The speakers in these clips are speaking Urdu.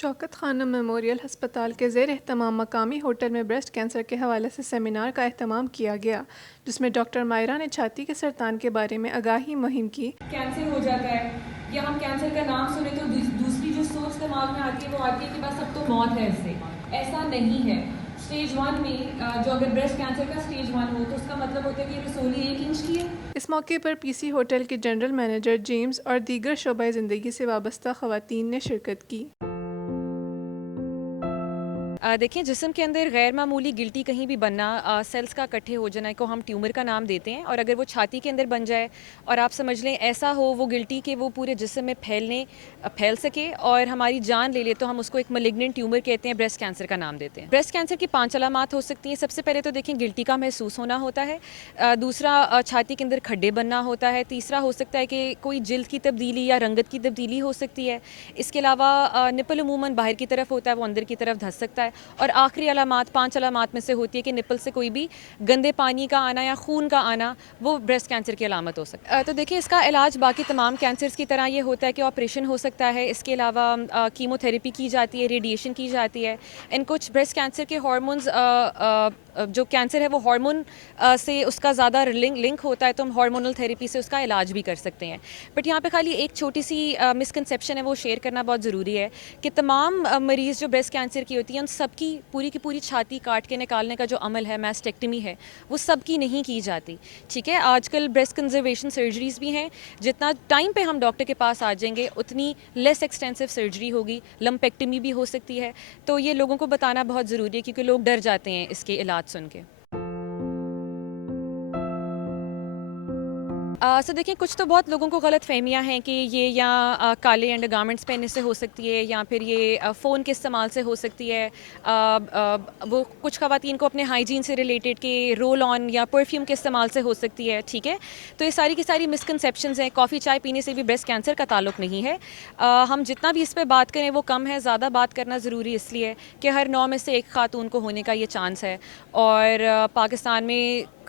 شوکت خانم میموریل ہسپتال کے زیر اہتمام مقامی ہوٹل میں بریسٹ کینسر کے حوالے سے سیمینار کا اہتمام کیا گیا، جس میں ڈاکٹر مائرہ نے چھاتی کے سرطان کے بارے میں آگاہی مہم کی۔ کینسر ہو جاتا ہے یا ہم کینسر کا نام سنیں تو دوسری جو سوچ دماغ میں آتی ہے وہ آتی ہے کہ بس اب تو موت ہے اس سے۔ ایسا نہیں ہے۔ اسٹیج 1 میں جو اگر بریسٹ کینسر کا اسٹیج 1 ہو تو اس کا مطلب ہوتا ہے کہ یہ رسولی 1 انچ کی ہے۔ اس موقع پر پی سی ہوٹل کے جنرل مینیجر جیمز اور دیگر شعبۂ زندگی سے وابستہ خواتین نے شرکت کی۔ دیکھیں، جسم کے اندر غیر معمولی گلٹی کہیں بھی بننا، سیلز کا اکٹھے ہو جانا کو ہم ٹیومر کا نام دیتے ہیں، اور اگر وہ چھاتی کے اندر بن جائے اور آپ سمجھ لیں ایسا ہو وہ گلٹی کہ وہ پورے جسم میں پھیل سکے اور ہماری جان لے لے، تو ہم اس کو ایک ملیگننٹ ٹیومر کہتے ہیں، بریسٹ کینسر کا نام دیتے ہیں۔ بریسٹ کینسر کی 5 علامات ہو سکتی ہیں۔ سب سے پہلے تو دیکھیں گلٹی کا محسوس ہونا ہوتا ہے، دوسرا چھاتی کے اندر کھڈے بننا ہوتا ہے، تیسرا ہو سکتا ہے کہ کوئی جلد کی تبدیلی یا رنگت کی تبدیلی ہو سکتی ہے، اس کے علاوہ نپل عموماً باہر کی طرف ہوتا ہے، وہ اندر کی طرف دھس سکتا ہے، اور آخری علامات 5 علامات میں سے ہوتی ہے کہ نپل سے کوئی بھی گندے پانی کا آنا یا خون کا آنا، وہ بریسٹ کینسر کی علامت ہو سکتا ہے۔ تو دیکھیں، اس کا علاج باقی تمام کینسرز کی طرح یہ ہوتا ہے کہ آپریشن ہو سکتا ہے، اس کے علاوہ کیمو تھیراپی کی جاتی ہے، ریڈیشن کی جاتی ہے۔ ان کچھ بریسٹ کینسر کے ہارمونز، جو کینسر ہے وہ ہارمون سے اس کا زیادہ لنک ہوتا ہے، تو ہم ہارمونل تھیراپی سے اس کا علاج بھی کر سکتے ہیں۔ بٹ یہاں پہ خالی ایک چھوٹی سی مسکنسیپشن ہے، وہ شیئر کرنا بہت ضروری ہے کہ تمام مریض جو بریسٹ کینسر کی ہوتی ہیں ان سب کی پوری چھاتی کاٹ کے نکالنے کا جو عمل ہے، میسٹیکٹمی ہے، وہ سب کی نہیں کی جاتی، ٹھیک ہے۔ آج کل بریسٹ کنزرویشن سرجریز بھی ہیں، جتنا ٹائم پہ ہم ڈاکٹر کے پاس آ جائیں گے اتنی لیس ایکسٹینسو سرجری ہوگی، لمپیکٹمی بھی ہو سکتی ہے۔ تو یہ لوگوں کو بتانا بہت ضروری ہے، کیونکہ لوگ ڈر جاتے ہیں اس کے علاج سن کے۔ سو دیکھیں، کچھ تو بہت لوگوں کو غلط فہمیاں ہیں کہ یہ یا کالے انڈر گارمنٹس پہننے سے ہو سکتی ہے، یا پھر یہ فون کے استعمال سے ہو سکتی ہے۔ وہ کچھ خواتین کو اپنے ہائیجین سے ریلیٹڈ کہ رول آن یا پرفیوم کے استعمال سے ہو سکتی ہے، ٹھیک ہے۔ تو یہ ساری کی ساری مسکنسیپشنز ہیں۔ کافی چائے پینے سے بھی بریسٹ کینسر کا تعلق نہیں ہے۔ ہم جتنا بھی اس پہ بات کریں وہ کم ہے۔ زیادہ بات کرنا ضروری اس لیے کہ ہر 9 میں سے 1 خاتون کو ہونے کا یہ چانس ہے، اور پاکستان میں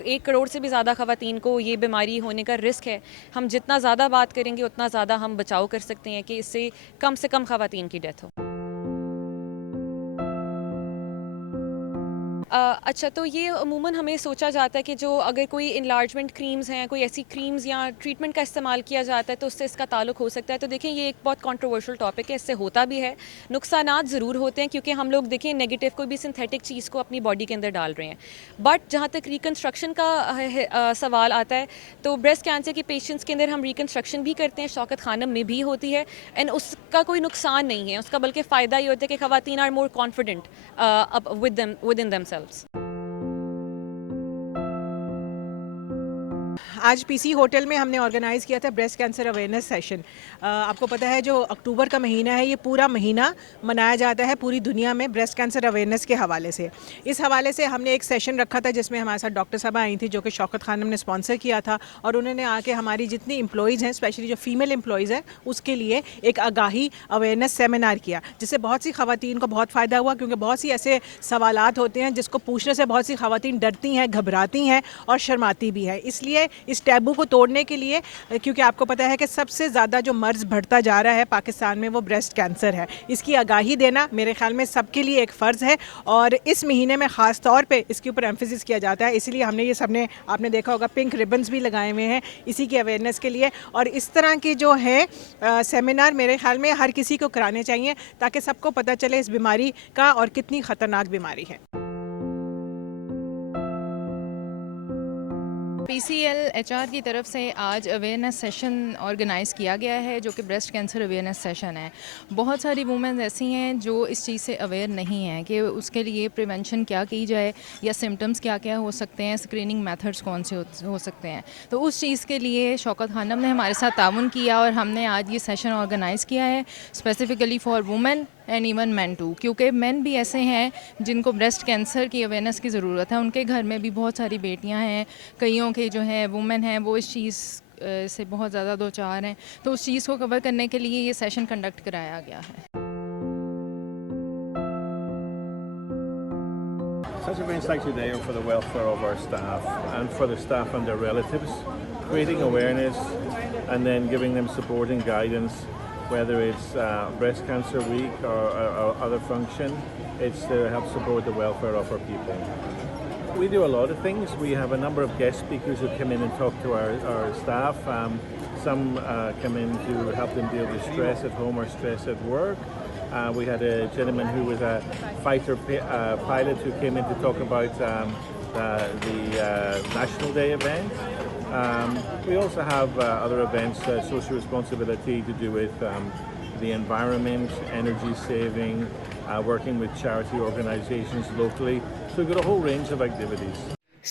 1 کروڑ سے بھی زیادہ خواتین کو یہ بیماری ہونے کا رسک ہے۔ ہم جتنا زیادہ بات کریں گے اتنا زیادہ ہم بچاؤ کر سکتے ہیں کہ اس سے کم خواتین کی ڈیتھ ہو۔ اچھا، تو یہ عموماً ہمیں سوچا جاتا ہے کہ جو اگر کوئی انلارجمنٹ کریمز ہیں، کوئی ایسی کریمز یا ٹریٹمنٹ کا استعمال کیا جاتا ہے تو اس سے اس کا تعلق ہو سکتا ہے۔ تو دیکھیں، یہ ایک بہت کنٹروورشل ٹاپک ہے، اس سے ہوتا بھی ہے، نقصانات ضرور ہوتے ہیں، کیونکہ ہم لوگ دیکھیں نیگیٹو کوئی بھی سنتھیٹک چیز کو اپنی باڈی کے اندر ڈال رہے ہیں۔ بٹ جہاں تک ریکنسٹرکشن کا سوال آتا ہے تو بریسٹ کینسر کے پیشنٹس کے اندر ہم ریکنسٹرکشن بھی کرتے ہیں، شوکت خانم میں بھی ہوتی ہے، اینڈ اس کا کوئی نقصان نہیں ہے، اس کا بلکہ فائدہ یہ ہوتا ہے کہ خواتین are more confident with in themselves. آج پی سی ہوٹل میں ہم نے آرگنائز کیا تھا بریسٹ کینسر اویئرنیس سیشن۔ آپ کو پتہ ہے جو اکتوبر کا مہینہ ہے، یہ پورا مہینہ منایا جاتا ہے پوری دنیا میں بریسٹ کینسر اویئرنیس کے حوالے سے۔ اس حوالے سے ہم نے ایک سیشن رکھا تھا جس میں ہمارے ساتھ ڈاکٹر صاحبہ آئی تھی، جو کہ شوکت خانم نے اسپانسر کیا تھا، اور انہوں نے آ کے ہماری جتنی امپلائیز ہیں، اسپیشلی جو فیمیل امپلائیز ہیں، اس کے لیے ایک آگاہی اویئرنیس سیمینار کیا، جس سے بہت سی خواتین کو بہت فائدہ ہوا، کیونکہ بہت سی ایسے سوالات ہوتے ہیں جس کو پوچھنے سے بہت سی خواتین ڈرتی ہیں، گھبراتی ہیں اور شرماتی بھی ہیں۔ اس لیے اس ٹیبو کو توڑنے کے لیے، کیونکہ آپ کو پتہ ہے کہ سب سے زیادہ جو مرض بڑھتا جا رہا ہے پاکستان میں وہ بریسٹ کینسر ہے، اس کی آگاہی دینا میرے خیال میں سب کے لیے ایک فرض ہے، اور اس مہینے میں خاص طور پہ اس کے اوپر ایمفیسس کیا جاتا ہے۔ اسی لیے ہم نے یہ سب نے، آپ نے دیکھا ہوگا، پنک ربنز بھی لگائے ہوئے ہیں اسی کی اویئرنیس کے لیے، اور اس طرح کی جو ہے سیمینار میرے خیال میں ہر کسی کو کرانے چاہیے، تاکہ سب کو پتہ چلے اس بیماری کا اور کتنی خطرناک بیماری ہے۔ پی سی ایل ایچ آر کی طرف سے آج اویئرنیس سیشن آرگنائز کیا گیا ہے، جو کہ بریسٹ کینسر اویئرنیس سیشن ہے۔ بہت ساری وومنز ایسی ہیں جو اس چیز سے اویئر نہیں ہیں کہ اس کے لیے پریونشن کیا کی جائے یا سمٹمز کیا کیا ہو سکتے ہیں، اسکریننگ میتھڈز کون سے ہو سکتے ہیں۔ تو اس چیز کے لیے شوکت خانم نے ہمارے ساتھ تعاون کیا، اور ہم نے آج یہ سیشن آرگنائز کیا ہے specifically for women and even men too, کیونکہ مین بھی ایسے ہیں جن کو بریسٹ کینسر کی اویئرنیس کی ضرورت ہے، ان کے گھر میں بھی بہت ساری بیٹیاں ہیں، کئیوں کے جو ہیں وومن ہیں وہ اس چیز سے بہت زیادہ دوچار ہیں، تو اس چیز کو کور کرنے کے لیے یہ سیشن کنڈکٹ کرایا گیا ہے۔ Such events like today are for the welfare of our staff and for the staff and their relatives, creating awareness and then giving them support and guidance whether it's Breast Cancer Week or other function. It's to help support the welfare of our people. We do a lot of things. We have a number of guest speakers who come in and talk to our staff. Some come in to help them deal with stress at home or stress at work. We had a gentleman who was a fighter pilot who came in to talk about the National Day event. We also have other events, social responsibility to do with the environment, energy saving, working with charity organizations locally. So we've got a whole range of activities.